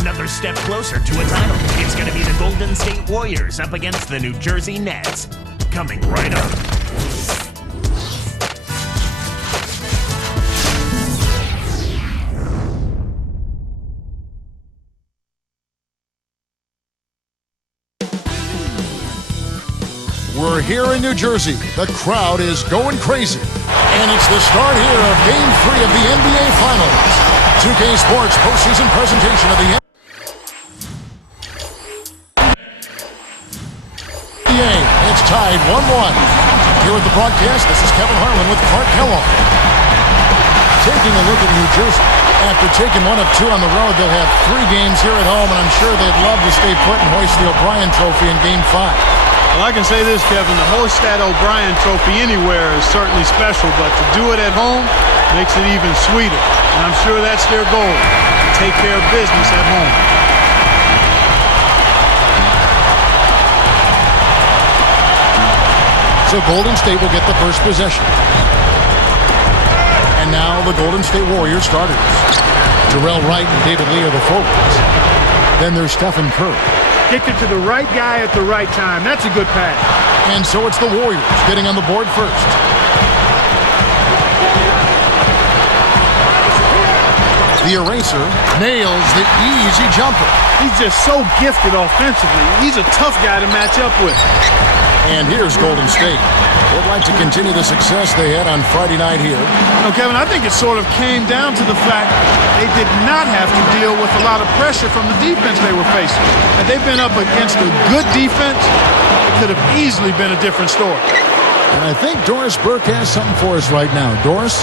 another step closer to a title. It's going to be the Golden State Warriors up against the New Jersey Nets. Coming right up. We're here in New Jersey. The crowd is going crazy. And it's the start here of Game 3 of the NBA Finals. 2K Sports postseason presentation of the NBA. It's tied 1-1. Here at the broadcast, this is Kevin Harlan with Clark Kellogg. Taking a look at New Jersey. After taking 1 of 2 on the road, they'll have 3 games here at home, and I'm sure they'd love to stay put and hoist the O'Brien Trophy in Game 5. Well, I can say this, Kevin, to hoist that O'Brien Trophy anywhere is certainly special, but to do it at home makes it even sweeter. And I'm sure that's their goal, to take care of business at home. So Golden State will get the first possession. And now the Golden State Warriors starters. Jarrell Wright and David Lee are the forwards. Then there's Stephen Curry. Kicked it to the right guy at the right time. That's a good pass. And so it's the Warriors getting on the board first. The eraser nails the easy jumper. He's just so gifted offensively. He's a tough guy to match up with. And here's Golden State. They'd like to continue the success they had on Friday night here. You know, Kevin, I think it sort of came down to the fact they did not have to deal with a lot of pressure from the defense they were facing. Had they been up against a good defense, it could have easily been a different story. And I think Doris Burke has something for us right now. Doris?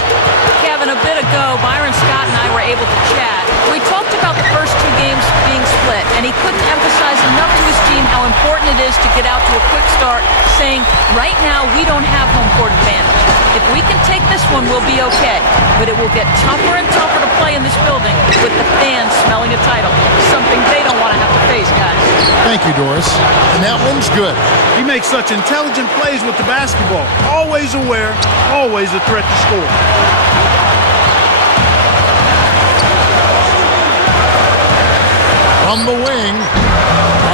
Kevin, a bit ago, Byron Scott and I were able to chat. We talked about the first 2 games being split, and he couldn't emphasize enough to his team how important it is to get out to a quick start, saying, right now, we don't have home court advantage. If we can take this one, we'll be okay. But it will get tougher and tougher to play in this building with the fans smelling a title, something they don't want to have to face, guys. Thank you, Doris. And that one's good. He makes such intelligent plays with the basketball. Always aware, always a threat to score. From the wing,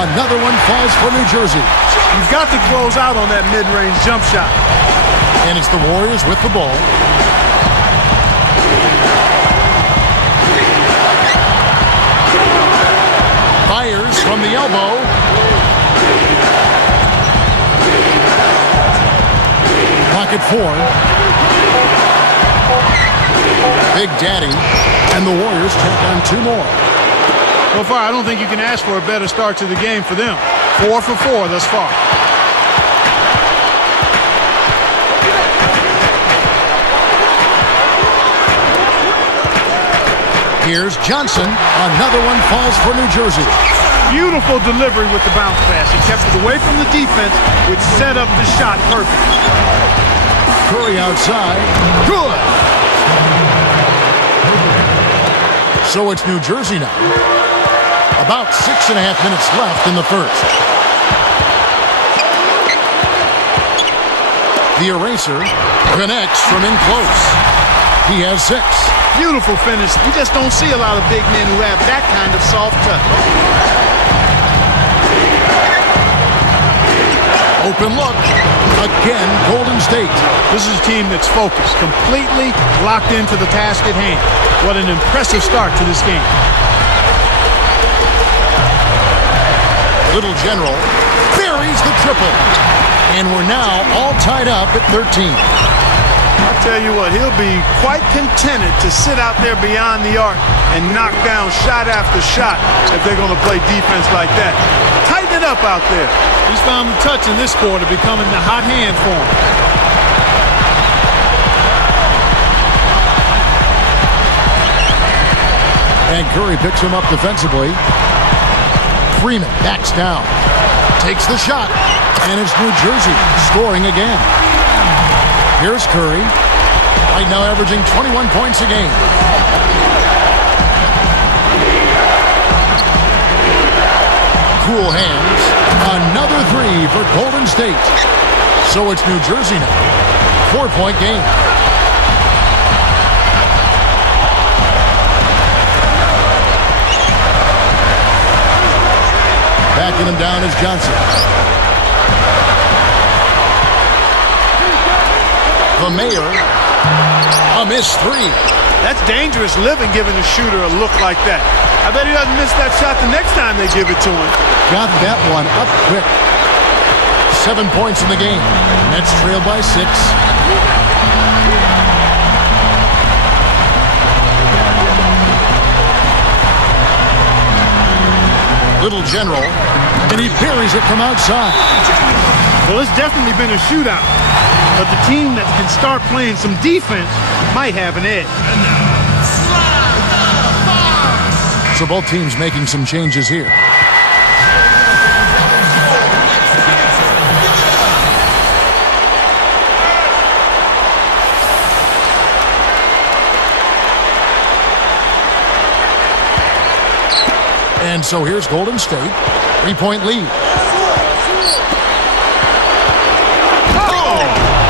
another one falls for New Jersey. You've got to close out on that mid-range jump shot. And it's the Warriors with the ball. Fires from the elbow. Pocket 4. Big Daddy. And the Warriors tack on 2 more. So far, I don't think you can ask for a better start to the game for them. 4 for 4 thus far. Here's Johnson. Another one falls for New Jersey. Beautiful delivery with the bounce pass. He kept it away from the defense, which set up the shot perfect. Curry outside. Good. So it's New Jersey now. About 6.5 minutes left in the first. The eraser connects from in close. He has 6. Beautiful finish. You just don't see a lot of big men who have that kind of soft touch. Open look. Again, Golden State. This is a team that's focused, completely locked into the task at hand. What an impressive start to this game. Little General buries the triple. And we're now all tied up at 13. I'll tell you what, he'll be quite contented to sit out there beyond the arc and knock down shot after shot if they're going to play defense like that. Tighten it up out there. He's found the touch in this quarter becoming the hot hand for him. And Curry picks him up defensively. Freeman backs down, takes the shot, and it's New Jersey scoring again. Here's Curry, right now averaging 21 points a game. Cool hands, another 3 for Golden State. So it's New Jersey now, 4-point game. Backing him down is Johnson. The Mayor, a missed three. That's dangerous living, giving a shooter a look like that. I bet he doesn't miss that shot the next time they give it to him. Got that one up quick. 7 points in the game. Nets trail by 6. Little General, and he parries it from outside. Well, it's definitely been a shootout, but the team that can start playing some defense might have an edge. So both teams making some changes here. And so here's Golden State. 3-point lead. Oh!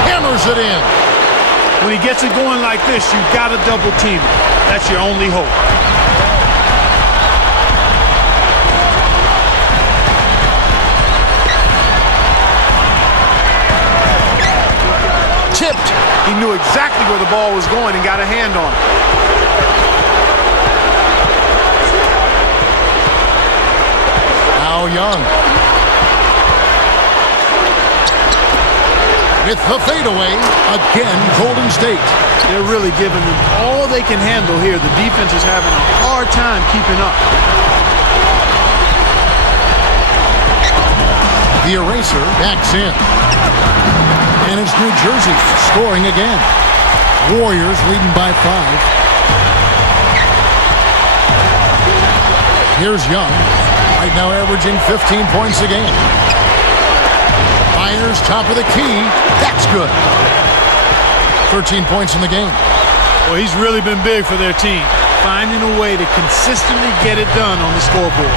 Hammers it in. When he gets it going like this, you've got to double team it. That's your only hope. Tipped. He knew exactly where the ball was going and got a hand on it. Young with the fadeaway again. Golden State, they're really giving them all they can handle here. The defense is having a hard time keeping up. The eraser backs in, and it's New Jersey scoring again. Warriors leading by 5. Here's Young. Right now averaging 15 points a game. Fires top of the key. That's good. 13 points in the game. Well, he's really been big for their team, finding a way to consistently get it done on the scoreboard.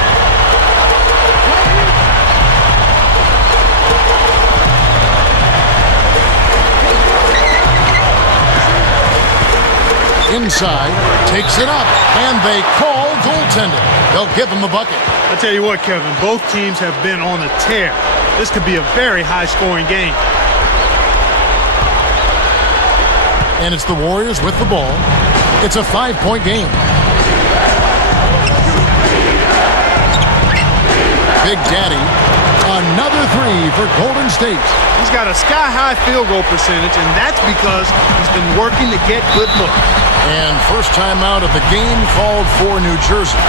Inside, takes it up, and they call goaltending. They'll give him the bucket. I tell you what, Kevin, both teams have been on a tear. This could be a very high-scoring game. And it's the Warriors with the ball. It's a 5-point game. Big Daddy, another three for Golden State. He's got a sky-high field goal percentage, and that's because he's been working to get good looks. And first time out of the game called for New Jersey.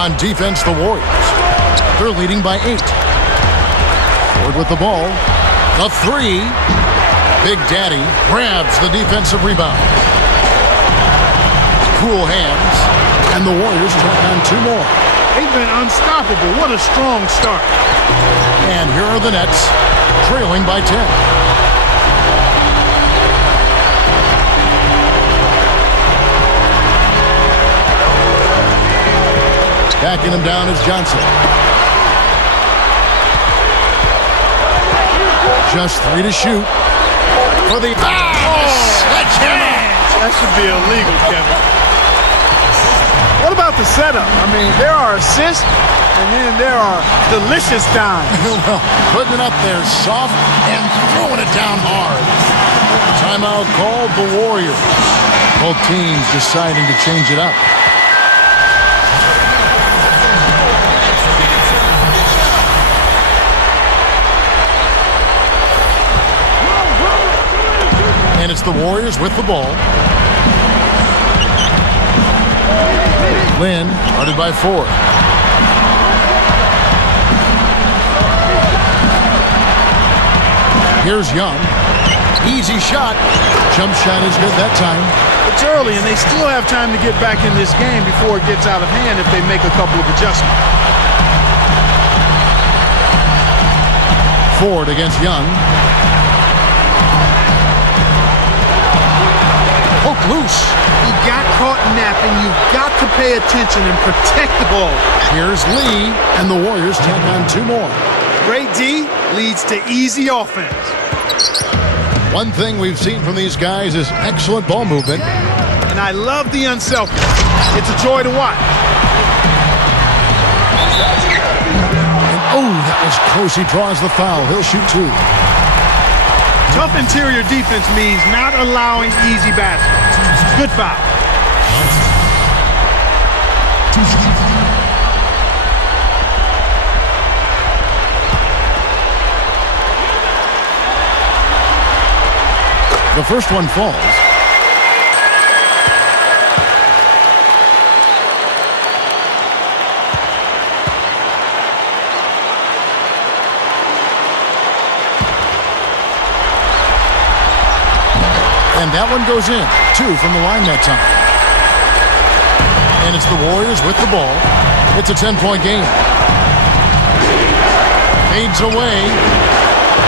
On defense, the Warriors. They're leading by 8. Ford with the ball. The three. Big Daddy grabs the defensive rebound. Cool hands. And the Warriors tack on 2 more. They've been unstoppable. What a strong start. And here are the Nets, trailing by 10. Backing him down is Johnson. Just 3 to shoot. For the sledgehammer. That should be illegal, Kevin. What about the setup? I mean, there are assists, and then there are delicious dimes. Well, putting it up there soft and throwing it down hard. Timeout called the Warriors. Both teams deciding to change it up. And it's the Warriors with the ball. Lynn, guarded by Ford. Here's Young. Easy shot. Jump shot is good that time. It's early, and they still have time to get back in this game before it gets out of hand if they make a couple of adjustments. Ford against Young. Poke loose. He got caught napping. You've got to pay attention and protect the ball. Here's Lee, and the Warriors tack on 2 more. Great D leads to easy offense. One thing we've seen from these guys is excellent ball movement. And I love the unselfish. It's a joy to watch. And oh, that was close. He draws the foul. He'll shoot 2. Tough interior defense means not allowing easy baskets. Good foul. The first one falls. And that one goes in. 2 from the line that time. And it's the Warriors with the ball. It's a 10-point game. Fades away.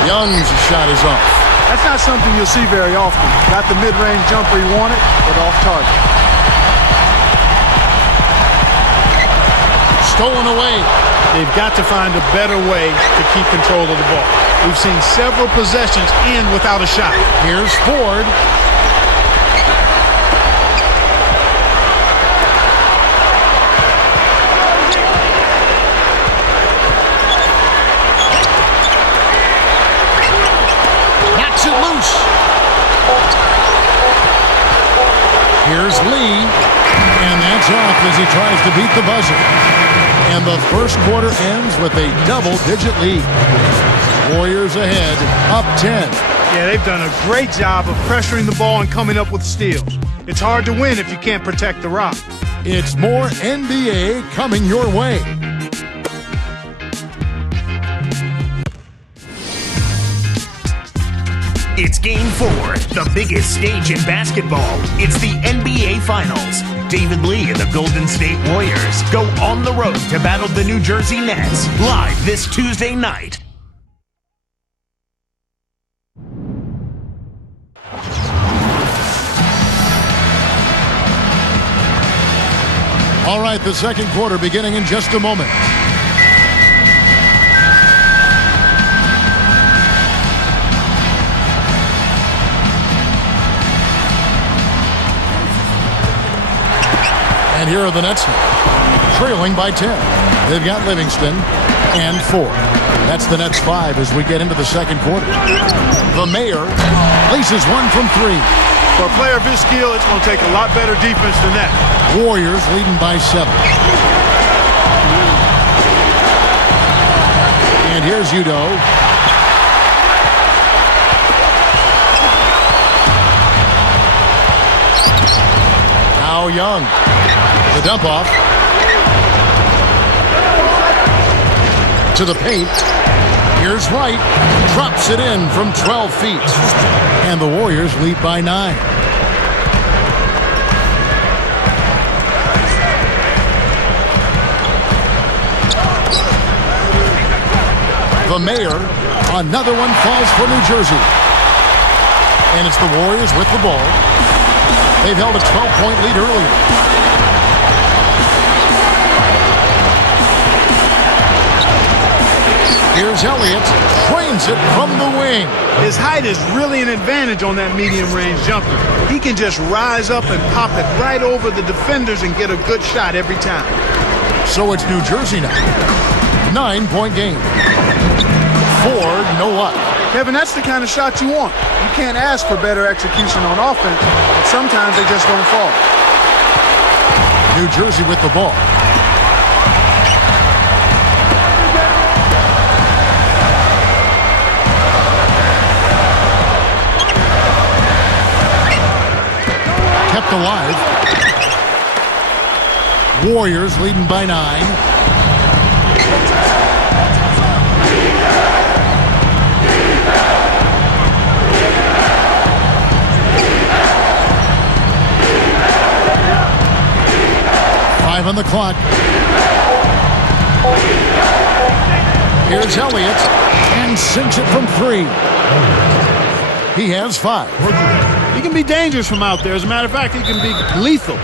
Young's shot is off. That's not something you'll see very often. Got the mid-range jumper he wanted, but off target. Stolen away. They've got to find a better way to keep control of the ball. We've seen several possessions end without a shot. Here's Ford. Knocks it loose. Here's Lee. And that's off as he tries to beat the buzzer. And the first quarter ends with a double-digit lead. Warriors ahead, up 10. Yeah, they've done a great job of pressuring the ball and coming up with steals. It's hard to win if you can't protect the rock. It's more NBA coming your way. It's Game 4, the biggest stage in basketball. It's the NBA Finals. David Lee and the Golden State Warriors go on the road to battle the New Jersey Nets, live this Tuesday night. All right, the second quarter beginning in just a moment. And here are the Nets trailing by 10. They've got Livingston and 4. That's the Nets 5 as we get into the second quarter. The Mayor places one from 3. For a player of his skill, it's going to take a lot better defense than that. Warriors leading by 7. And here's Udo. Now Young. The dump off. To the paint. Here's Wright. Drops it in from 12 feet. And the Warriors lead by 9. The Mayor. Another one falls for New Jersey. And it's the Warriors with the ball. They've held a 12-point lead earlier. Here's Elliott, trains it from the wing. His height is really an advantage on that medium-range jumper. He can just rise up and pop it right over the defenders and get a good shot every time. So it's New Jersey now. 9-point game. Ford, no luck. Kevin, that's the kind of shot you want. You can't ask for better execution on offense, but sometimes they just don't fall. New Jersey with the ball. Kept alive. Warriors leading by 9. the clock. Here's Elliott, and sinks it from 3. He has 5. He can be dangerous from out there. As a matter of fact, he can be lethal.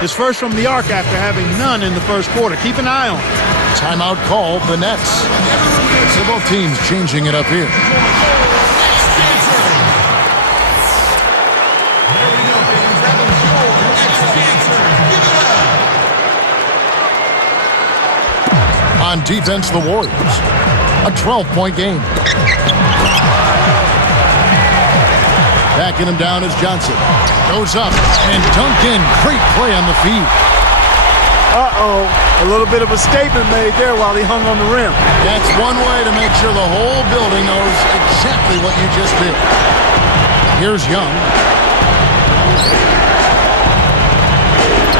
His first from the arc after having none in the first quarter. Keep an eye on it. Timeout called the Nets. So both teams changing it up here. On defense, the Warriors. A 12-point game. Backing him down is Johnson. Goes up and dunked in. Great play on the feed. Uh-oh. A little bit of a statement made there while he hung on the rim. That's one way to make sure the whole building knows exactly what you just did. Here's Young.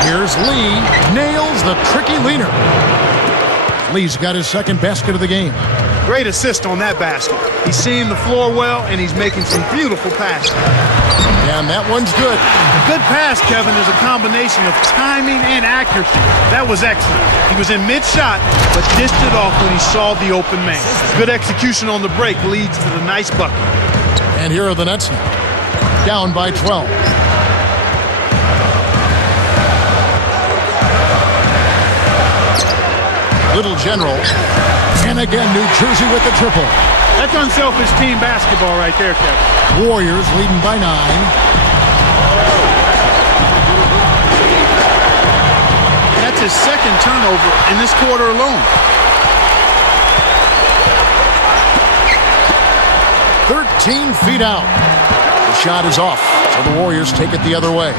Here's Lee. Nails the tricky leaner. Lee's got his second basket of the game. Great assist on that basket. He's seeing the floor well, and he's making some beautiful passes. And that one's good. A good pass, Kevin, is a combination of timing and accuracy. That was excellent. He was in mid-shot, but dished it off when he saw the open man. Good execution on the break leads to the nice bucket. And here are the Nets now. Down by 12. Little General. And again, New Jersey with the triple. That's unselfish team basketball right there, Kevin. Warriors leading by 9. That's his second turnover in this quarter alone. 13 feet out. The shot is off, so the Warriors take it the other way.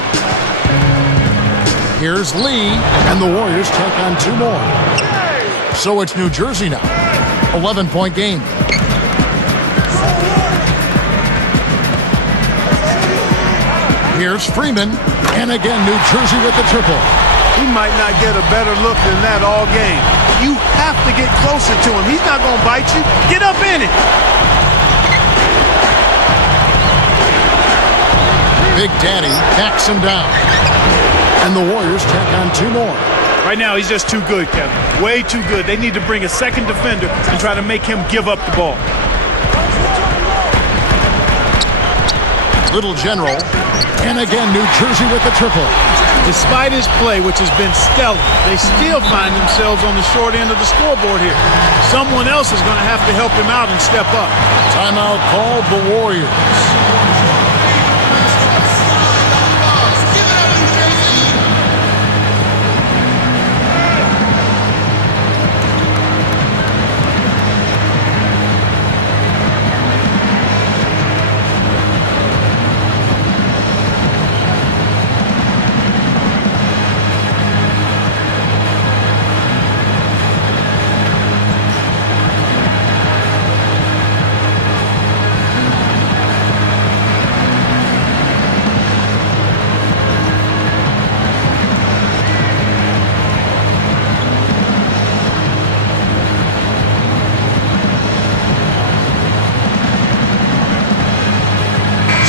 Here's Lee, and the Warriors take on 2 more. So it's New Jersey now. 11-point game. Here's Freeman, and again New Jersey with the triple. He might not get a better look than that all game. You have to get closer to him. He's not going to bite you. Get up in it. Big Daddy backs him down. And the Warriors tack on 2 more. Right now, he's just too good, Kevin. Way too good. They need to bring a second defender and try to make him give up the ball. Little General. And again, New Jersey with the triple. Despite his play, which has been stellar, they still find themselves on the short end of the scoreboard here. Someone else is going to have to help him out and step up. Timeout called the Warriors.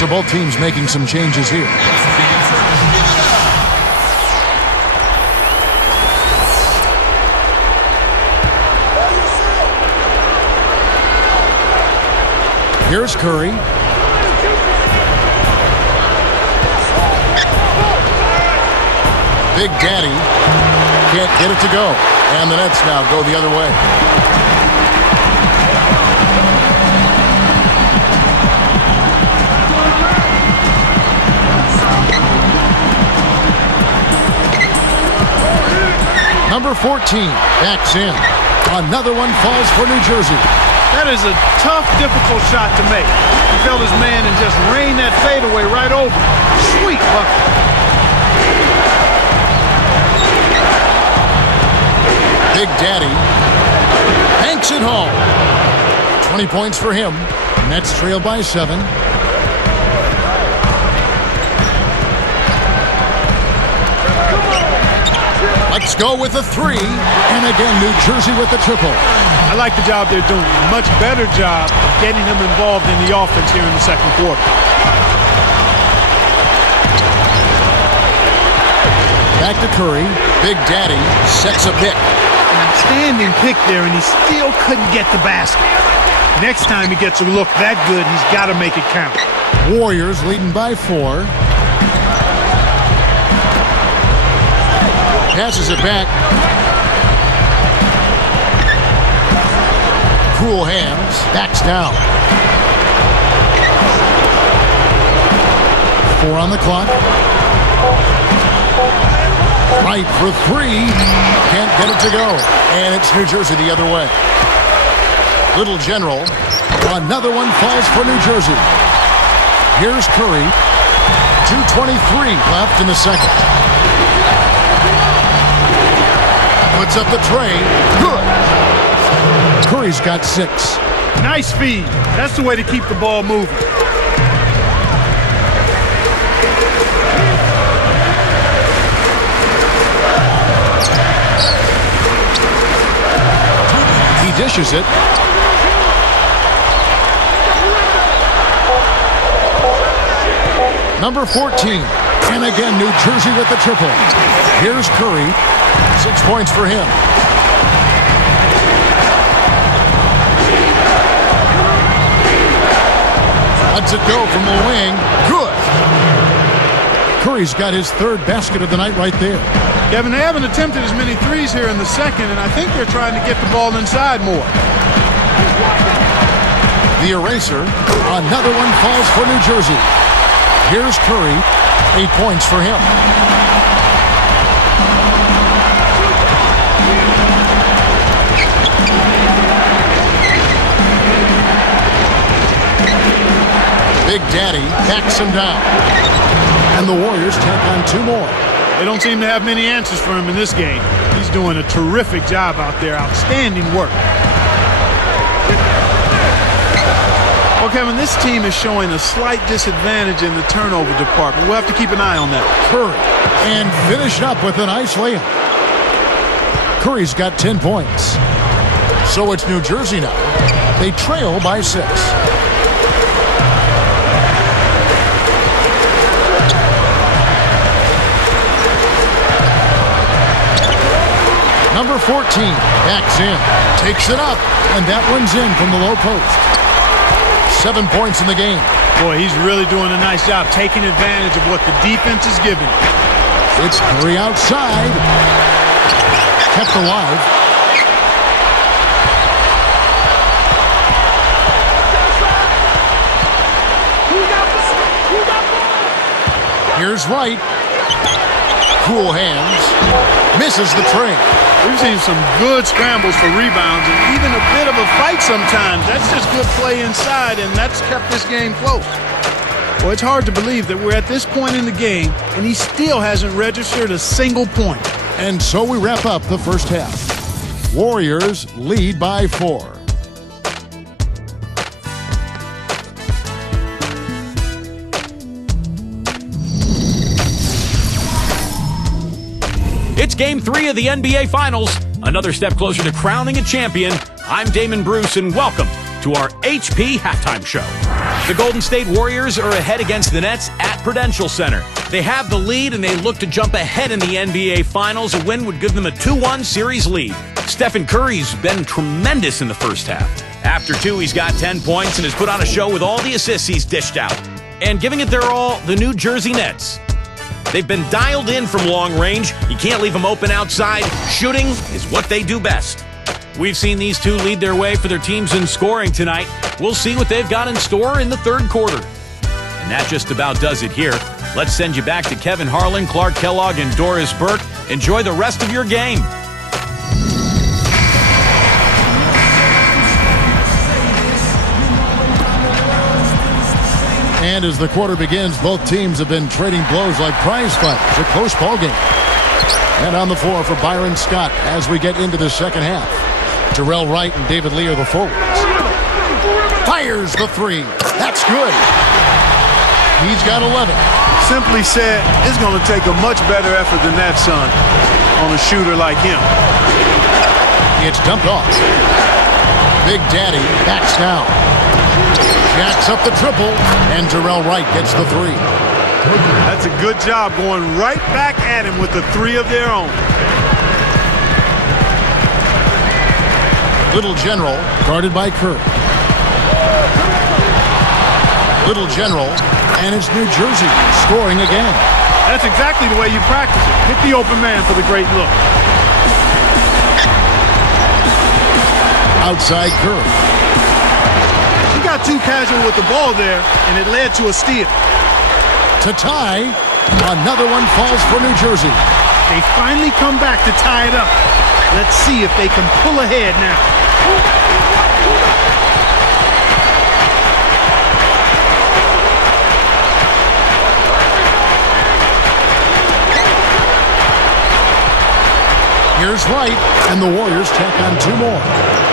So both teams making some changes here. Here's Curry. Big Daddy can't get it to go. And the Nets now go the other way. Number 14 backs in. Another one falls for New Jersey. That is a tough, difficult shot to make. He felt his man and just rained that fadeaway right over. Sweet bucket. Big Daddy banks it home. 20 points for him. Nets trail by 7. Let's go with a 3. And again, New Jersey with the triple. I like the job they're doing. A much better job of getting him involved in the offense here in the second quarter. Back to Curry. Big Daddy sets a pick. An outstanding pick there, and he still couldn't get the basket. Next time he gets a look that good, he's got to make it count. Warriors leading by 4. Passes it back. Cool hands. Backs down. 4 on the clock. Right for 3. Can't get it to go. And it's New Jersey the other way. Little General. Another one falls for New Jersey. Here's Curry. 2:23 left in the second. Puts up the tray. Good. Curry's got 6. Nice feed. That's the way to keep the ball moving. He dishes it. Number 14. And again, New Jersey with the triple. Here's Curry. 6 points for him. Lets it go from the wing. Good. Curry's got his 3rd basket of the night right there. Kevin, they haven't attempted as many threes here in the second, and I think they're trying to get the ball inside more. The eraser. Another one falls for New Jersey. Here's Curry. 8 points for him. Big Daddy backs him down. And the Warriors tack on 2 more. They don't seem to have many answers for him in this game. He's doing a terrific job out there. Outstanding work. Well, Kevin, this team is showing a slight disadvantage in the turnover department. We'll have to keep an eye on that. Curry. And finish up with a nice layup. Curry's got 10 points. So it's New Jersey now. They trail by 6. Number 14 backs in, takes it up, and that one's in from the low post. 7 points in the game. Boy, he's really doing a nice job taking advantage of what the defense is giving. It's Curry outside. Kept alive. Here's Wright. Cool hands. Misses the tray. We've seen some good scrambles for rebounds and even a bit of a fight sometimes. That's just good play inside, and that's kept this game close. Well, it's hard to believe that we're at this point in the game, and he still hasn't registered a single point. And so we wrap up the first half. Warriors lead by 4. It's Game 3 of the NBA Finals. Another step closer to crowning a champion. I'm Damon Bruce, and welcome to our HP Halftime Show. The Golden State Warriors are ahead against the Nets at Prudential Center. They have the lead, and they look to jump ahead in the NBA Finals. A win would give them a 2-1 series lead. Stephen Curry's been tremendous in the first half. After 2, he's got 10 points and has put on a show with all the assists he's dished out. And giving it their all, the New Jersey Nets. They've been dialed in from long range. You can't leave them open outside. Shooting is what they do best. We've seen these two lead their way for their teams in scoring tonight. We'll see what they've got in store in the third quarter. And that just about does it here. Let's send you back to Kevin Harlan, Clark Kellogg, and Doris Burke. Enjoy the rest of your game. And as the quarter begins, both teams have been trading blows like prize fighters. A close ball game. And on the floor for Byron Scott as we get into the second half. Terrell Wright and David Lee are the forwards. Fires the 3. That's good. He's got 11. Simply said, it's going to take a much better effort than that, son, on a shooter like him. It's dumped off. Big Daddy backs down. Jacks up the triple, and Terrell Wright gets the 3. That's a good job going right back at him with the three of their own. Little General guarded by Kerr. Little General, and it's New Jersey scoring again. That's exactly the way you practice it. Hit the open man for the great look. Outside Kerr. He got too casual with the ball there, and it led to a steal. To tie, another one falls for New Jersey. They finally come back to tie it up. Let's see if they can pull ahead now. Here's Wright, and the Warriors tack on two more.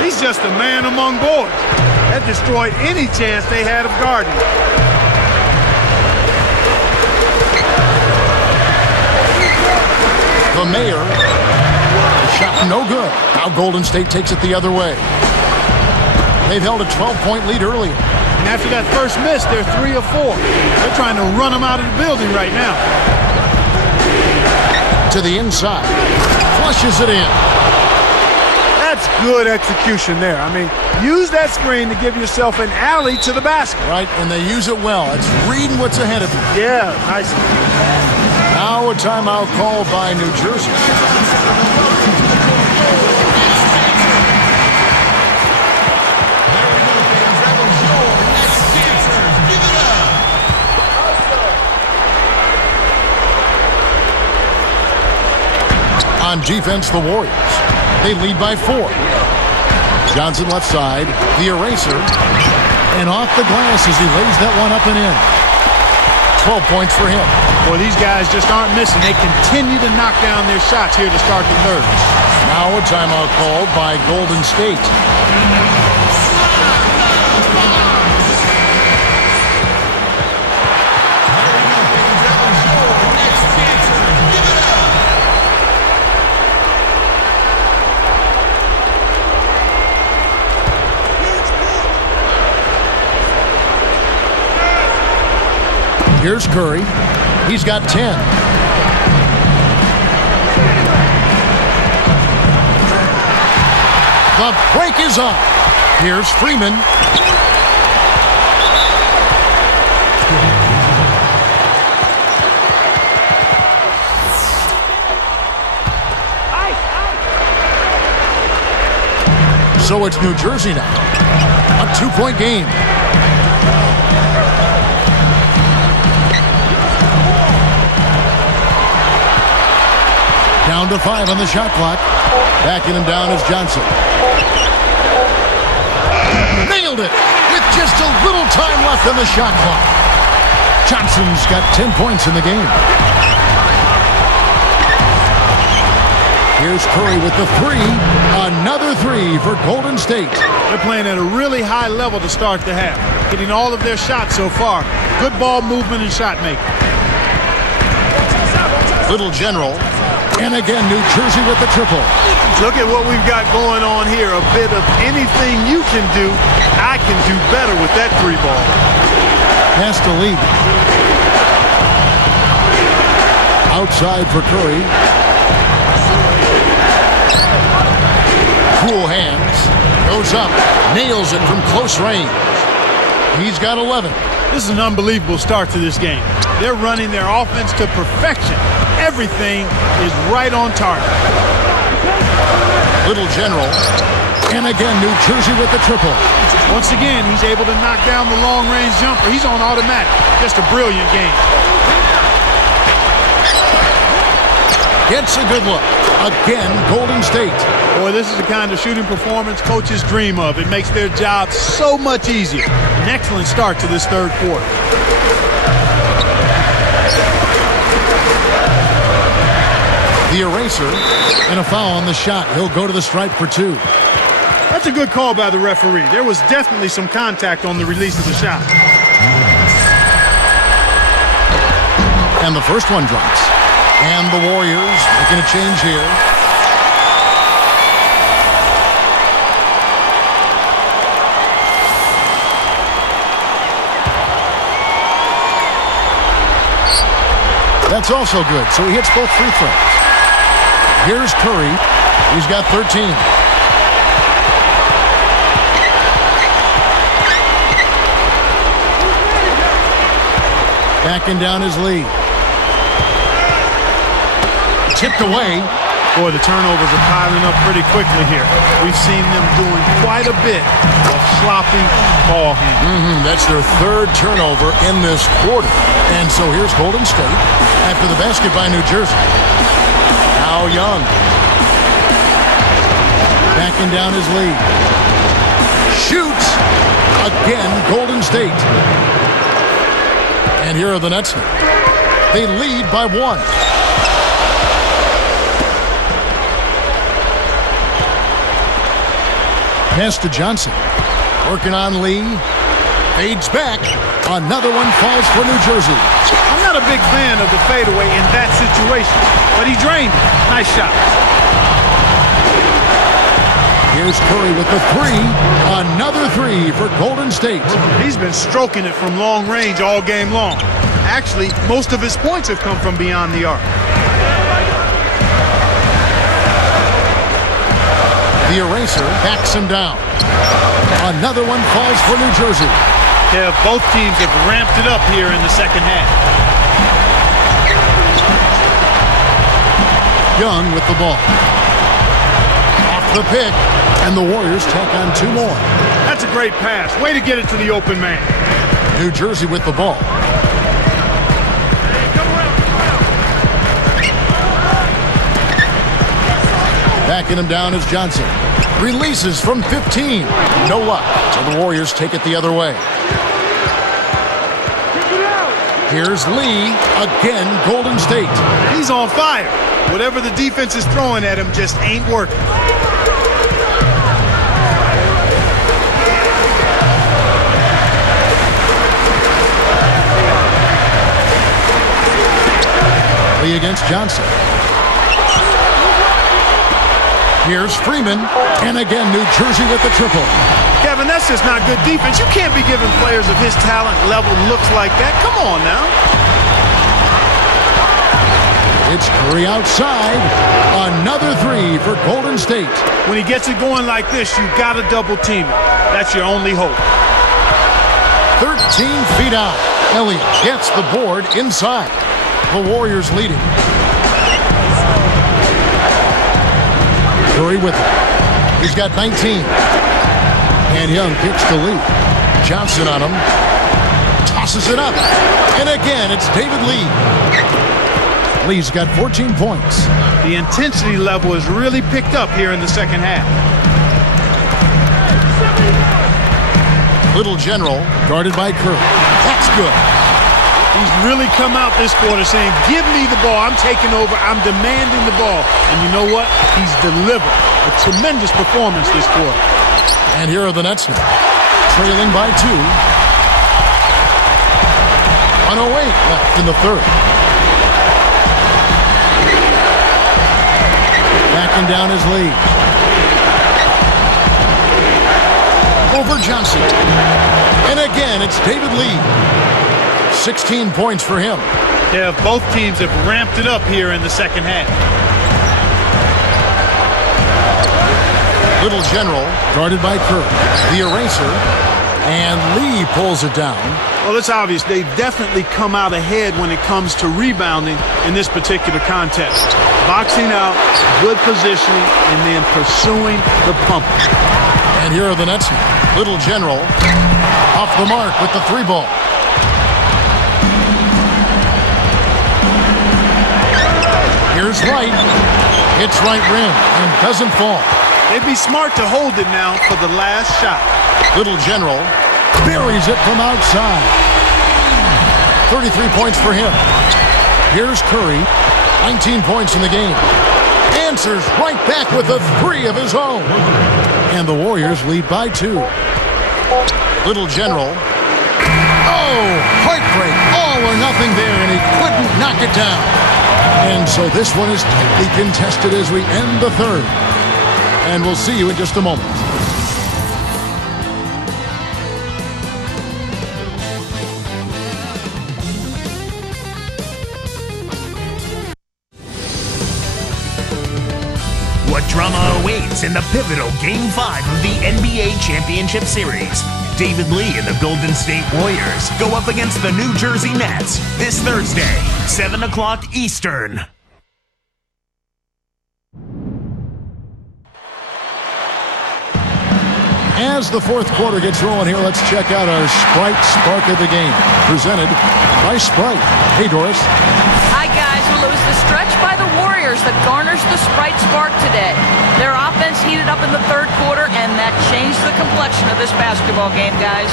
He's just a man among boys. That destroyed any chance they had of guarding. The Mayor. Shot no good. Now Golden State takes it the other way. They've held a 12-point lead earlier. And after that first miss, they're 3 of 4. They're trying to run them out of the building right now. To the inside. Flushes it in. That's good execution there. I mean, use that screen to give yourself an alley to the basket. Right, and they use it well. It's reading what's ahead of you. Yeah, nice. Now a timeout called by New Jersey. On defense, the Warriors. They lead by 4. Johnson left side, the eraser, and off the glass as he lays that one up and in. 12 points for him. Boy, these guys just aren't missing. They continue to knock down their shots here to start the third. Now a timeout called by Golden State. Here's Curry. He's got 10. The break is up. Here's Freeman. So it's New Jersey now. A 2-point game. Down to 5 on the shot clock. Backing him down is Johnson. Nailed it with just a little time left on the shot clock. Johnson's got 10 points in the game. Here's Curry with the 3. Another 3 for Golden State. They're playing at a really high level to start the half. Hitting all of their shots so far. Good ball movement and shot making. Little General. And again, New Jersey with the triple. Look at what we've got going on here. A bit of anything you can do, I can do better with that 3 ball. Pass to Lee. Outside for Curry. Cool hands. Goes up. Nails it from close range. He's got 11. This is an unbelievable start to this game. They're running their offense to perfection. Everything is right on target. Little General. And again, New Jersey with the triple. Once again, he's able to knock down the long-range jumper. He's on automatic. Just a brilliant game. Gets a good look. Again, Golden State. Boy, this is the kind of shooting performance coaches dream of. It makes their job so much easier. An excellent start to this third quarter. The eraser and a foul on the shot. He'll go to the stripe for 2. That's a good call by the referee. There was definitely some contact on the release of the shot. And the first one drops. And the Warriors making a change here. That's also good, so he hits both free throws. Here's Curry. He's got 13. Backing down his lead. Tipped away. Boy, the turnovers are piling up pretty quickly here. We've seen them doing quite a bit of sloppy ball handling. That's their third turnover in this quarter. And so here's Golden State after the basket by New Jersey. Now Young. Backing down his lead. Shoots. Again, Golden State. And here are the Nets now. They lead by 1. Pass to Johnson. Working on Lee. Fades back. Another one falls for New Jersey. I'm not a big fan of the fadeaway in that situation, but he drained it. Nice shot. Here's Curry with the 3. Another 3 for Golden State. He's been stroking it from long range all game long. Actually, most of his points have come from beyond the arc. The eraser backs him down. Another one falls for New Jersey. Yeah, both teams have ramped it up here in the second half. Young with the ball. Off the pick, and the Warriors tack on 2 more. That's a great pass. Way to get it to the open man. New Jersey with the ball. Backing him down is Johnson. Releases from 15. No luck. So the Warriors take it the other way. Here's Lee. Again, Golden State. He's on fire. Whatever the defense is throwing at him just ain't working. Lee against Johnson. Here's Freeman, and again, New Jersey with the triple. Kevin, that's just not good defense. You can't be giving players of his talent level looks like that. Come on now. It's Curry outside. Another 3 for Golden State. When he gets it going like this, you got to double team it. That's your only hope. 13 feet out. Elliott gets the board inside. The Warriors leading. Curry with it. He's got 19. And Young kicks to Lee. Johnson on him. Tosses it up. And again, it's David Lee. Lee's got 14 points. The intensity level has really picked up here in the second half. Little General, guarded by Curry. That's good. He's really come out this quarter saying, give me the ball. I'm taking over. I'm demanding the ball. And you know what? He's delivered. A tremendous performance this quarter. And here are the Nets now, trailing by 2. 1:08 left in the third. Backing down his lead. Over Johnson. And again, it's David Lee. 16 points for him. Yeah, both teams have ramped it up here in the second half. Little General, guarded by Curry. The eraser, and Lee pulls it down. Well, it's obvious they've definitely come out ahead when it comes to rebounding in this particular contest. Boxing out, good positioning, and then pursuing the pump. And here are the Nets. Little General, off the mark with the 3 ball. Here's Wright. Hits right rim and doesn't fall. They'd be smart to hold it now for the last shot. Little General buries it from outside. 33 points for him. Here's Curry. 19 points in the game. Answers right back with a 3 of his own. And the Warriors lead by 2. Little General. Oh, heartbreak. All or nothing there, and he couldn't knock it down. And so this one is tightly contested as we end the third. And we'll see you in just a moment. Drama awaits in the pivotal Game 5 of the NBA Championship Series. David Lee and the Golden State Warriors go up against the New Jersey Nets this Thursday, 7 o'clock Eastern. As the fourth quarter gets rolling here, let's check out our Sprite Spark of the Game, presented by Sprite. Hey, Doris. Hi, guys. Well, it was the stretch by the Warriors that garners the Sprite Spark today. Their offense heated up in the third quarter, and that changed the complexion of this basketball game, guys.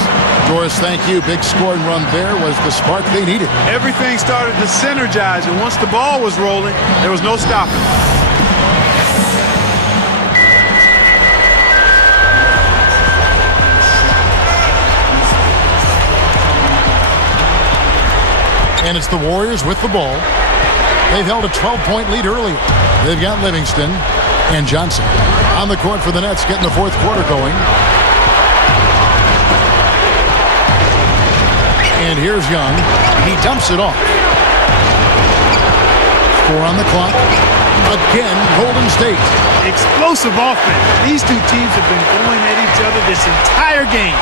Doris, thank you. Big scoring run there was the spark they needed. Everything started to synergize, and once the ball was rolling, there was no stopping. And it's the Warriors with the ball. They've held a 12-point lead earlier. They've got Livingston and Johnson on the court for the Nets, getting the fourth quarter going. And here's Young. He dumps it off. 4 on the clock. Again, Golden State. Explosive offense. These two teams have been going at each other this entire game.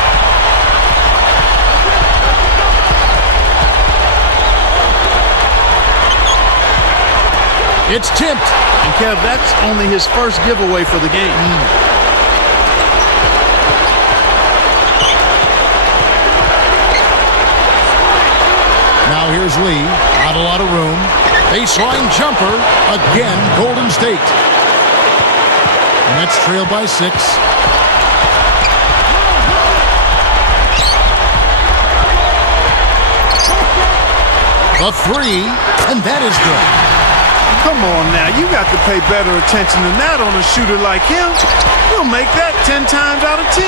It's tipped. And Kev, that's only his first giveaway for the game. Now here's Lee. Not a lot of room. Baseline jumper. Again, Golden State. Nets trail by 6. A 3, and that is good. Come on now, you got to pay better attention than that on a shooter like him. He'll make that 10 times out of 10.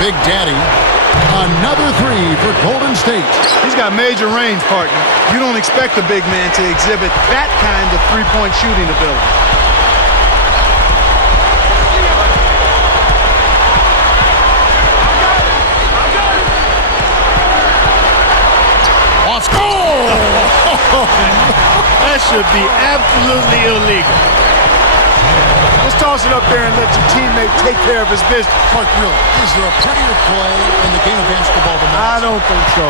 Big Daddy. Another 3 for Golden State. He's got major range, partner. You don't expect a big man to exhibit that kind of three-point shooting ability. That should be absolutely illegal. Just toss it up there and let your teammate take care of his business. Clark, really, is there a prettier play in the game of basketball than that? I don't think so.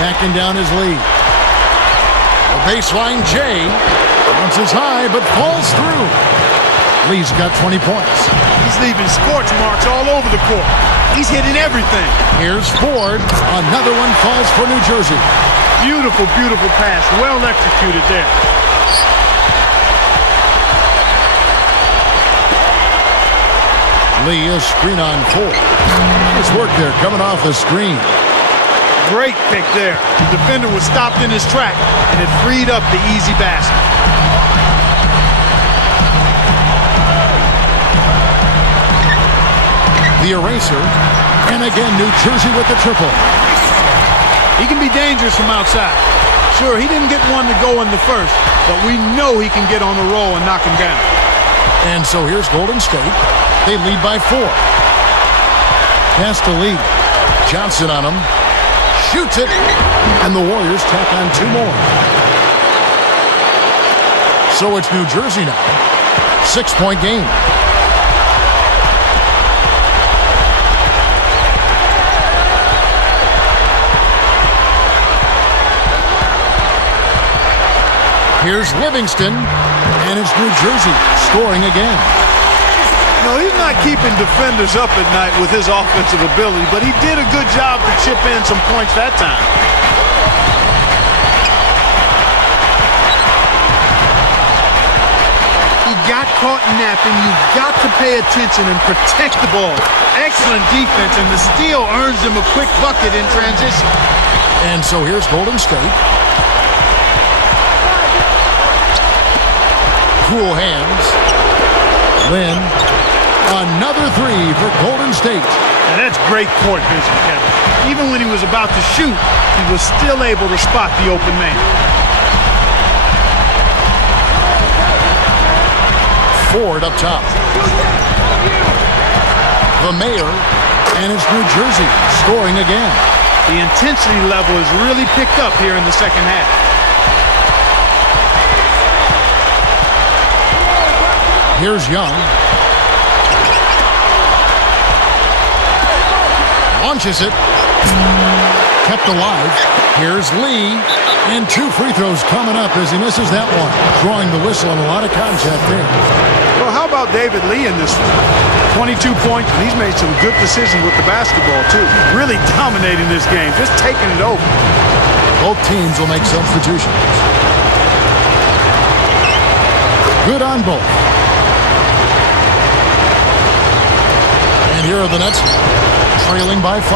Backing down his lead. The baseline Jay bounces high but falls through. Lee's got 20 points. He's leaving scorch marks all over the court. He's hitting everything. Here's Ford. Another one falls for New Jersey. Beautiful, beautiful pass. Well executed there. Lee is screen on 4. Nice work there coming off the screen. Great pick there. The defender was stopped in his track, and it freed up the easy basket. The eraser. And again, New Jersey with the triple. He can be dangerous from outside. Sure, he didn't get one to go in the first, but we know he can get on the roll and knock him down. And so here's Golden State. They lead by 4. Pass to Lee. Johnson on him. Shoots it. And the Warriors tack on 2 more. So it's New Jersey now. 6-point game. Here's Livingston, and it's New Jersey scoring again. No, he's not keeping defenders up at night with his offensive ability, but he did a good job to chip in some points that time. He got caught napping. You've got to pay attention and protect the ball. Excellent defense, and the steal earns him a quick bucket in transition. And so here's Golden State. Cool hands. Lynn. Another 3 for Golden State. And that's great court vision, Kevin. Even when he was about to shoot, he was still able to spot the open man. Ford up top. The Mayor, and it's New Jersey scoring again. The intensity level has really picked up here in the second half. Here's Young. Launches it. Kept alive. Here's Lee. And 2 free throws coming up as he misses that one. Drawing the whistle and a lot of contact there. Well, how about David Lee in this one? 22 points, and he's made some good decisions with the basketball, too. Really dominating this game, just taking it over. Both teams will make substitutions. Good on both. And here are the Nets, trailing by 5.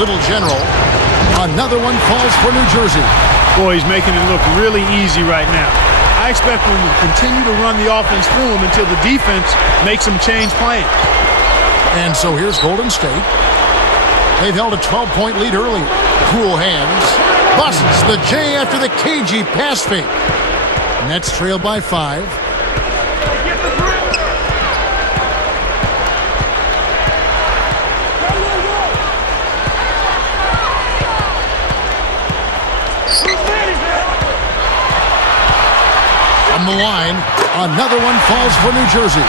Little General. Another one falls for New Jersey. Boy, he's making it look really easy right now. I expect them to continue to run the offense through him until the defense makes them change plans. And so here's Golden State. They've held a 12-point lead early. Cool hands. Busts the J after the cagey pass fake. Nets trail by 5. On the line, another one falls for New Jersey.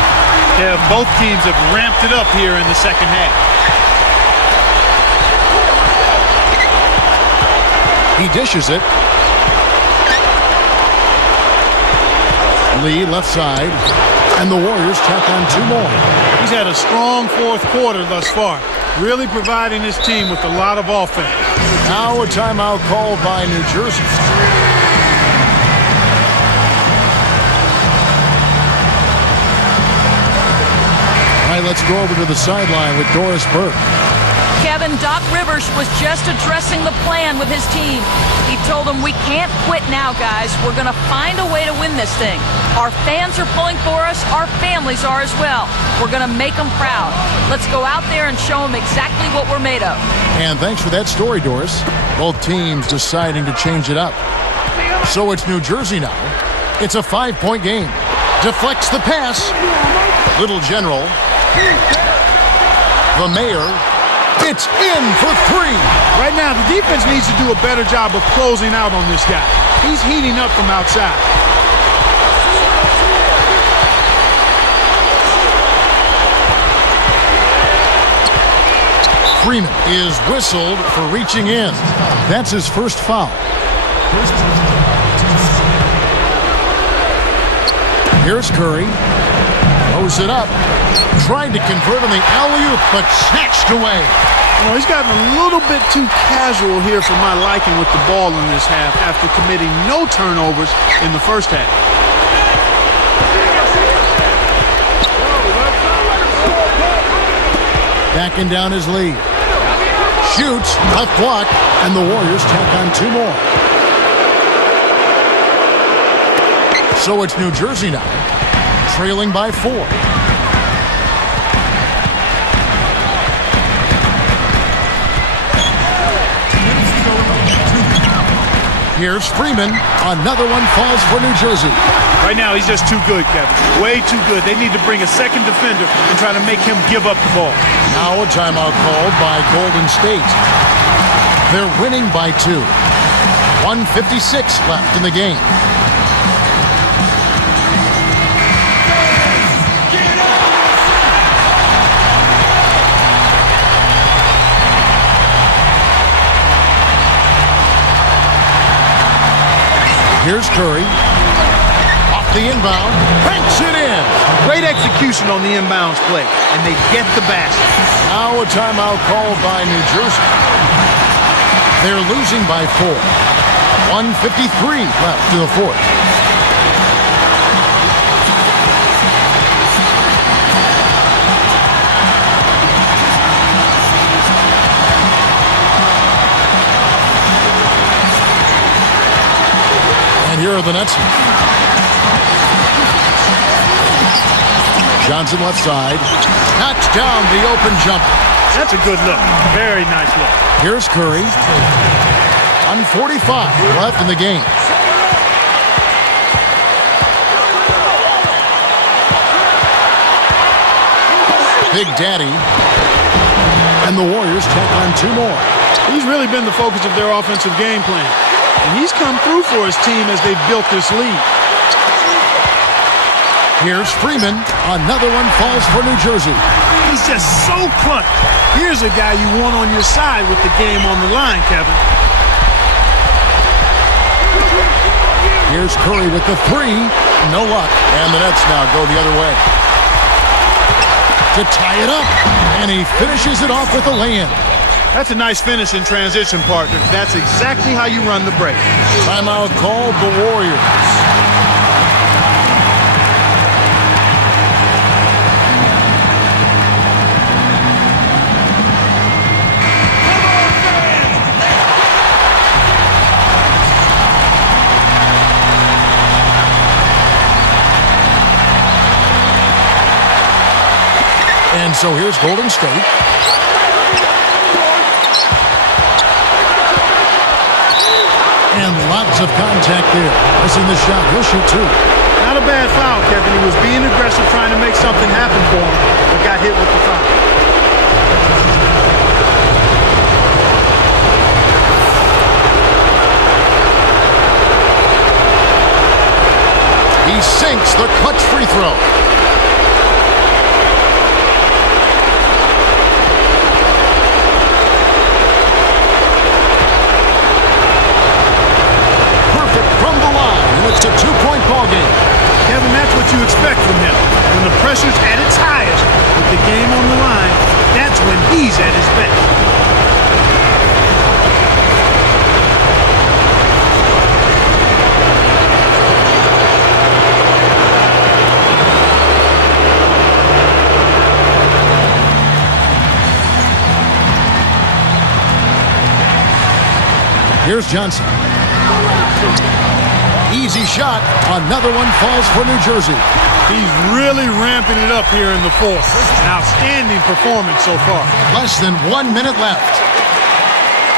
Yeah, both teams have ramped it up here in the second half. He dishes it. Lee left side, and the Warriors tack on 2 more. He's had a strong fourth quarter thus far, really providing his team with a lot of offense. Now a timeout called by New Jersey. All right, let's go over to the sideline with Doris Burke. Kevin, Doc Rivers was just addressing the plan with his team. He told them, we can't quit now, guys. We're going to find a way to win this thing. Our fans are pulling for us. Our families are as well. We're going to make them proud. Let's go out there and show them exactly what we're made of. And thanks for that story, Doris. Both teams deciding to change it up. So it's New Jersey now. It's a 5-point game. Deflects the pass. Little General. The Mayor. It's in for 3. Right now, the defense needs to do a better job of closing out on this guy. He's heating up from outside. Freeman is whistled for reaching in. That's his first foul. Here's Curry. Throws it up. Tried to convert on the alley-oop, but snatched away. You know, he's gotten a little bit too casual here for my liking with the ball in this half after committing no turnovers in the first half. Backing down his lead. Shoots, left block, and the Warriors tack on 2 more. So it's New Jersey now, trailing by 4. Here's Freeman. Another one falls for New Jersey. Right now, he's just too good, Kevin. Way too good. They need to bring a second defender and try to make him give up the ball. Now a timeout called by Golden State. They're winning by 2. 1:56 left in the game. Here's Curry. Off the inbound. Banks it in. Great execution on the inbounds play, and they get the basket. Now a timeout called by New Jersey. They're losing by 4. 1:53 left to the 4th. Here are the Nets. Johnson left side. Knocks down the open jumper. That's a good look. Very nice look. Here's Curry. 1:45 left in the game. Big Daddy. And the Warriors tack on 2 more. He's really been the focus of their offensive game plan. And he's come through for his team as they've built this lead. Here's Freeman. Another one falls for New Jersey. He's just so clutch. Here's a guy you want on your side with the game on the line, Kevin. Here's Curry with the 3. No luck. And the Nets now go the other way. To tie it up. And he finishes it off with a lay-in. That's a nice finish in transition, partner. That's exactly how you run the break. Timeout called the Warriors. And so here's Golden State. And lots of contact there. Missing the shot. He'll shoot 2. Not a bad foul, Kevin. He was being aggressive, trying to make something happen for him, but got hit with the foul. He sinks the clutch free throw. It's a 2-point ball game. Kevin, that's what you expect from him. When the pressure's at its highest, with the game on the line, that's when he's at his best. Here's Johnson. Easy shot. Another one falls for New Jersey. He's really ramping it up here in the 4th. An outstanding performance so far. Less than 1 minute left.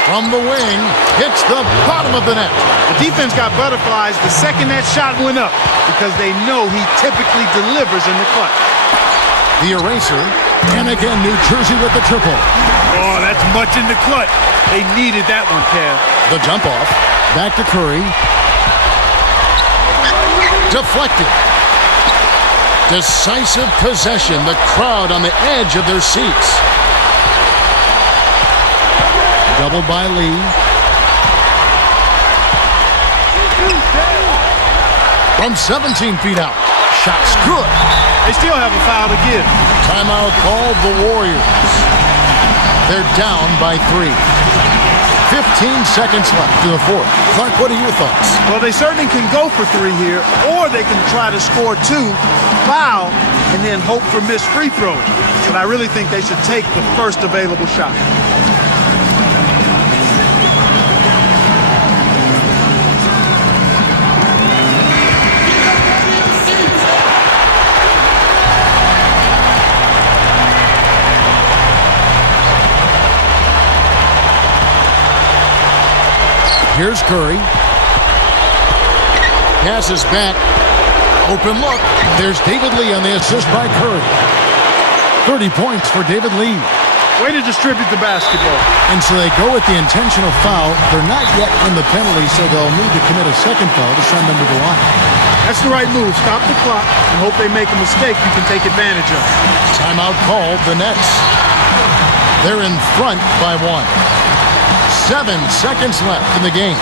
From the wing, hits the bottom of the net. The defense got butterflies the second that shot went up because they know he typically delivers in the clutch. The eraser. And again, New Jersey with the triple. Oh, that's much in the clutch. They needed that one, Kev. The jump off. Back to Curry. Deflected. Decisive possession. The crowd on the edge of their seats. Doubled by Lee. From 17 feet out. Shot's good. They still have a foul to give. Timeout called the Warriors. They're down by 3. 15 seconds left in the 4th. Clark, what are your thoughts? Well, they certainly can go for 3 here, or they can try to score 2, foul, and then hope for missed free throws. But I really think they should take the first available shot. Here's Curry. Passes back. Open look. There's David Lee on the assist by Curry. 30 points for David Lee. Way to distribute the basketball. And so they go with the intentional foul. They're not yet in the penalty, so they'll need to commit a second foul to send them to the line. That's the right move. Stop the clock and hope they make a mistake you can take advantage of. Timeout called the Nets. They're in front by 1. 7 seconds left in the game.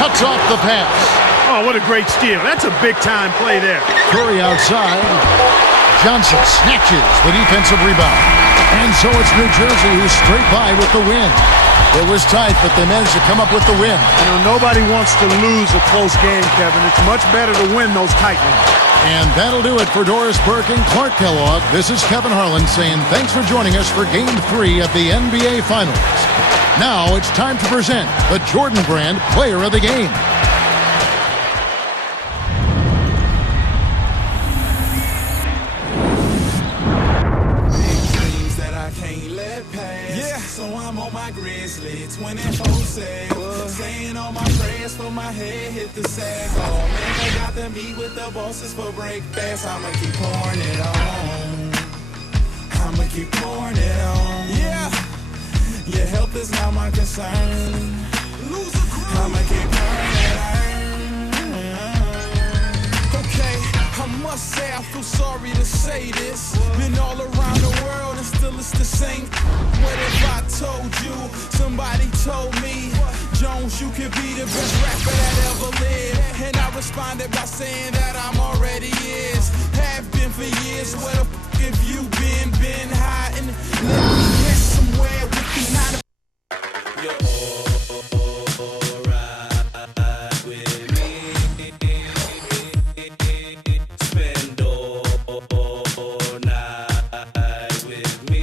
Cuts off the pass. Oh, what a great steal. That's a big-time play there. Curry outside. Johnson snatches the defensive rebound. And so it's New Jersey who's straight by with the win. It was tight, but they managed to come up with the win. You know, nobody wants to lose a close game, Kevin. It's much better to win those tight ones. And that'll do it for Doris Burke and Clark Kellogg. This is Kevin Harlan saying thanks for joining us for Game 3 of the NBA Finals. Now it's time to present the Jordan Brand Player of the Game. Grizzly 24/7, saying all my prayers for my head hit the sack. Oh man, I got to meet with the bosses for breakfast. I'ma keep pouring it on. I'ma keep pouring it on. Yeah, your health is not my concern. I'ma keep pouring it on. Okay, I must say I feel sorry to say this. Been all around the world and still it's the same. What if I told you, somebody told me, Jones, you could be the best rapper that ever lived? And I responded by saying that I'm already is. Have been for years, where the f*** have you been hiding? Let me guess somewhere with the 9 to you're alright with me. Spend all night with me.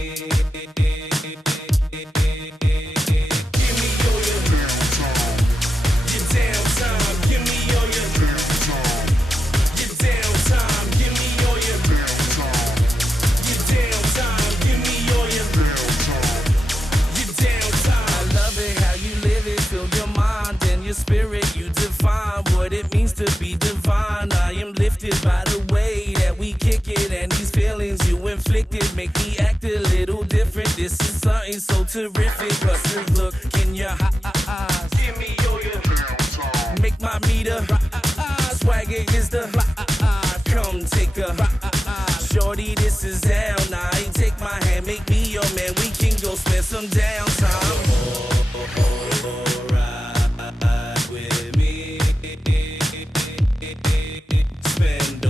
Spirit, you define what it means to be divine. I am lifted by the way that we kick it, and these feelings you inflicted make me act a little different. This is something so terrific. But the look in your eyes, give me your make my meter swagger is the come take a shorty. This is down. I ain't take my hand, make me your man. We can go spend some downtime. With me, spend